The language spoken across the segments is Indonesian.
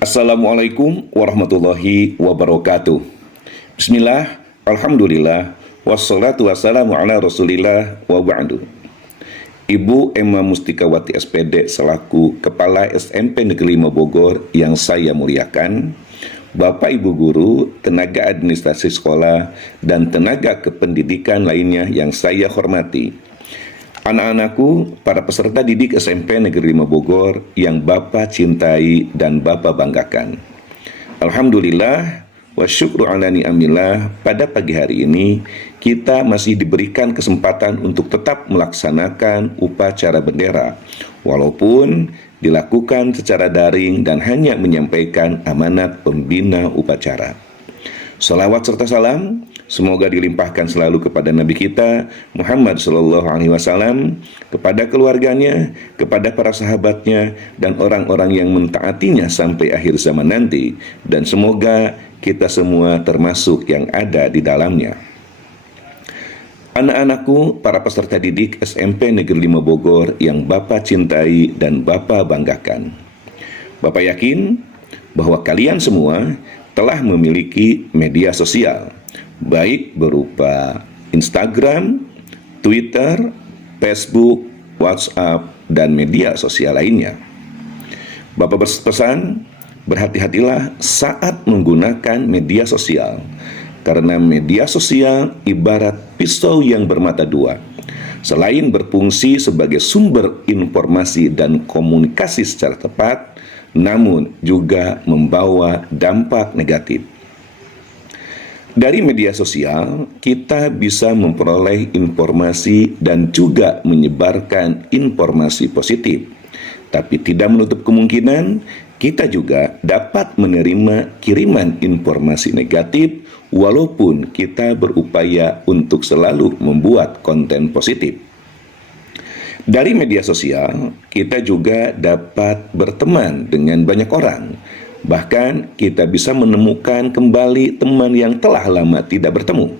Assalamualaikum warahmatullahi wabarakatuh. Bismillah, alhamdulillah, wassalatu wassalamu ala rasulillah wa ba'du. Ibu Emma Mustikawati SPD selaku Kepala SMP Negeri 5 Bogor yang saya muliakan, Bapak Ibu Guru, tenaga administrasi sekolah, dan tenaga kependidikan lainnya yang saya hormati. Anak-anakku, para peserta didik SMP Negeri 5 Bogor yang Bapak cintai dan Bapak banggakan. Alhamdulillah, wa syukru ala ni'amillah, pada pagi hari ini kita masih diberikan kesempatan untuk tetap melaksanakan upacara bendera, walaupun dilakukan secara daring dan hanya menyampaikan amanat pembina upacara. Salawat serta salam semoga dilimpahkan selalu kepada Nabi kita Muhammad SAW, kepada keluarganya, kepada para sahabatnya, dan orang-orang yang mentaatinya sampai akhir zaman nanti. Dan semoga kita semua termasuk yang ada di dalamnya. Anak-anakku, para peserta didik SMP Negeri 5 Bogor yang Bapak cintai dan Bapak banggakan. Bapak yakin bahwa kalian semua telah memiliki media sosial, baik berupa Instagram, Twitter, Facebook, WhatsApp, dan media sosial lainnya. Bapak berpesan, berhati-hatilah saat menggunakan media sosial, karena media sosial ibarat pisau yang bermata dua. Selain berfungsi sebagai sumber informasi dan komunikasi secara tepat, namun juga membawa dampak negatif. Dari media sosial, kita bisa memperoleh informasi dan juga menyebarkan informasi positif. Tapi tidak menutup kemungkinan kita juga dapat menerima kiriman informasi negatif walaupun kita berupaya untuk selalu membuat konten positif. Dari media sosial, kita juga dapat berteman dengan banyak orang. Bahkan kita bisa menemukan kembali teman yang telah lama tidak bertemu.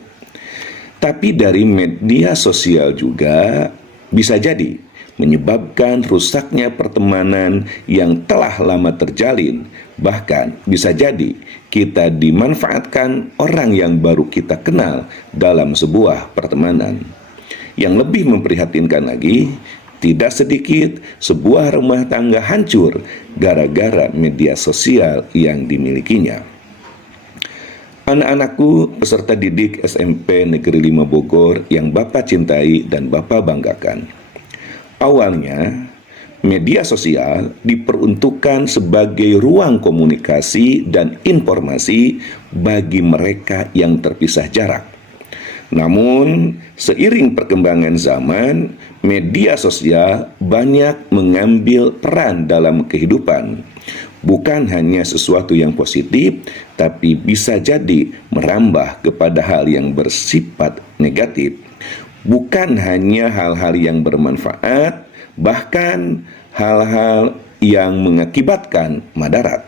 Tapi dari media sosial juga bisa jadi menyebabkan rusaknya pertemanan yang telah lama terjalin. Bahkan bisa jadi kita dimanfaatkan orang yang baru kita kenal dalam sebuah pertemanan. Yang lebih memprihatinkan lagi, tidak sedikit sebuah rumah tangga hancur gara-gara media sosial yang dimilikinya. Anak-anakku, peserta didik SMP Negeri 5 Bogor yang Bapak cintai dan Bapak banggakan. Awalnya, media sosial diperuntukkan sebagai ruang komunikasi dan informasi bagi mereka yang terpisah jarak. Namun, seiring perkembangan zaman, media sosial banyak mengambil peran dalam kehidupan. Bukan hanya sesuatu yang positif, tapi bisa jadi merambah kepada hal yang bersifat negatif. Bukan hanya hal-hal yang bermanfaat, bahkan hal-hal yang mengakibatkan madarat.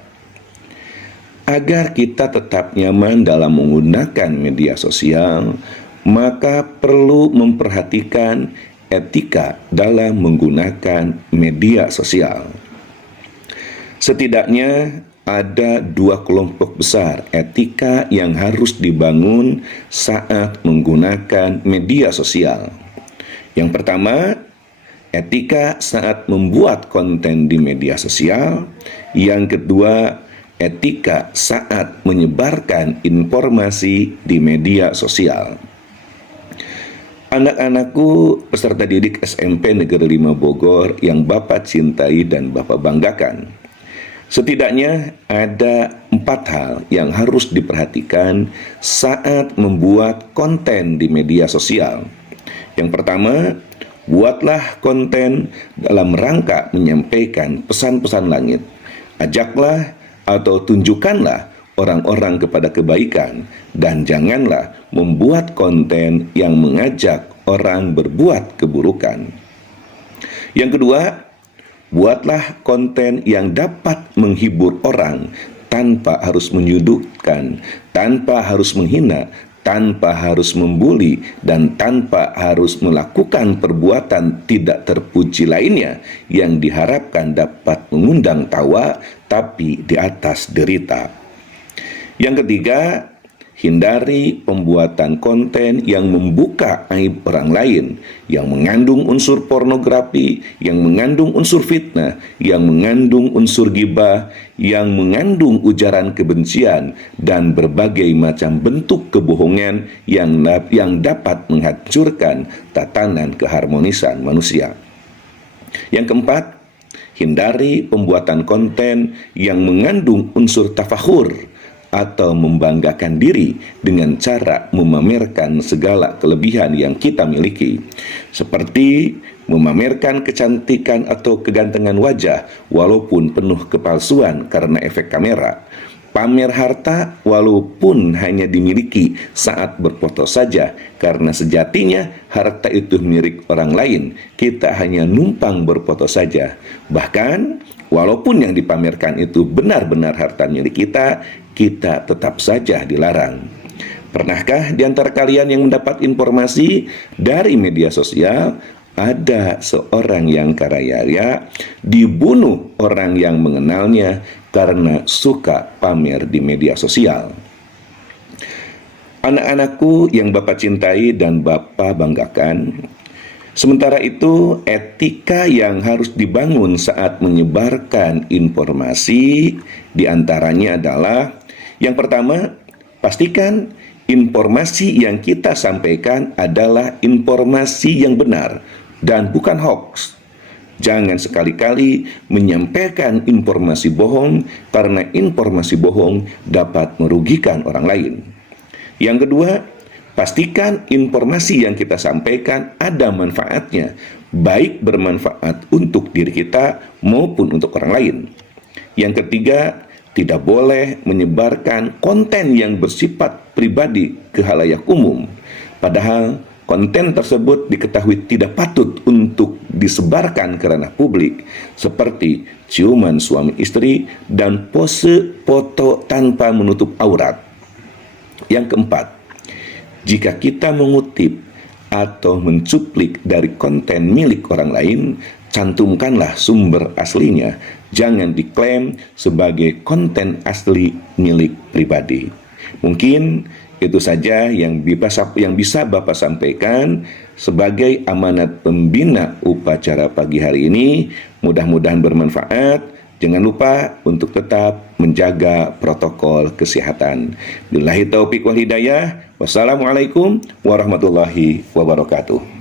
Agar kita tetap nyaman dalam menggunakan media sosial, maka perlu memperhatikan etika dalam menggunakan media sosial. Setidaknya ada dua kelompok besar etika yang harus dibangun saat menggunakan media sosial. Yang pertama, etika saat membuat konten di media sosial. Yang kedua, etika saat menyebarkan informasi di media sosial. Anak-anakku, peserta didik SMP Negeri 5 Bogor yang Bapak cintai dan Bapak banggakan. Setidaknya ada 4 hal yang harus diperhatikan saat membuat konten di media sosial. Yang pertama, buatlah konten dalam rangka menyampaikan pesan-pesan langit. Ajaklah atau tunjukkanlah orang-orang kepada kebaikan, dan janganlah membuat konten yang mengajak orang berbuat keburukan. Yang kedua, buatlah konten yang dapat menghibur orang tanpa harus menyudutkan, tanpa harus menghina, tanpa harus membuli dan tanpa harus melakukan perbuatan tidak terpuji lainnya yang diharapkan dapat mengundang tawa tapi di atas derita. Yang ketiga, hindari pembuatan konten yang membuka aib orang lain, yang mengandung unsur pornografi, yang mengandung unsur fitnah, yang mengandung unsur ghibah, yang mengandung ujaran kebencian, dan berbagai macam bentuk kebohongan yang dapat menghancurkan tatanan keharmonisan manusia. Yang keempat, hindari pembuatan konten yang mengandung unsur tafakhur atau membanggakan diri dengan cara memamerkan segala kelebihan yang kita miliki, seperti memamerkan kecantikan atau kegantengan wajah walaupun penuh kepalsuan karena efek kamera, pamer harta walaupun hanya dimiliki saat berfoto saja karena sejatinya harta itu milik orang lain, kita hanya numpang berfoto saja. Bahkan walaupun yang dipamerkan itu benar-benar harta milik kita, kita tetap saja dilarang. Pernahkah di antara kalian yang mendapat informasi dari media sosial ada seorang yang kaya raya dibunuh orang yang mengenalnya karena suka pamer di media sosial? Anak-anakku yang Bapak cintai dan Bapak banggakan, sementara itu, etika yang harus dibangun saat menyebarkan informasi diantaranya adalah: yang pertama, pastikan informasi yang kita sampaikan adalah informasi yang benar dan bukan hoax. Jangan sekali-kali menyampaikan informasi bohong karena informasi bohong dapat merugikan orang lain. Yang kedua, pastikan informasi yang kita sampaikan ada manfaatnya, baik bermanfaat untuk diri kita maupun untuk orang lain. Yang ketiga, tidak boleh menyebarkan konten yang bersifat pribadi ke khalayak umum, padahal konten tersebut diketahui tidak patut untuk disebarkan ke ranah publik, seperti ciuman suami istri dan pose foto tanpa menutup aurat. Yang keempat, jika kita mengutip atau mencuplik dari konten milik orang lain, cantumkanlah sumber aslinya. Jangan diklaim sebagai konten asli milik pribadi. Mungkin itu saja yang bisa Bapak sampaikan sebagai amanat pembina upacara pagi hari ini. Mudah-mudahan bermanfaat. Jangan lupa untuk tetap menjaga protokol kesehatan. Billahi taufiq wal hidayah. Wassalamualaikum warahmatullahi wabarakatuh.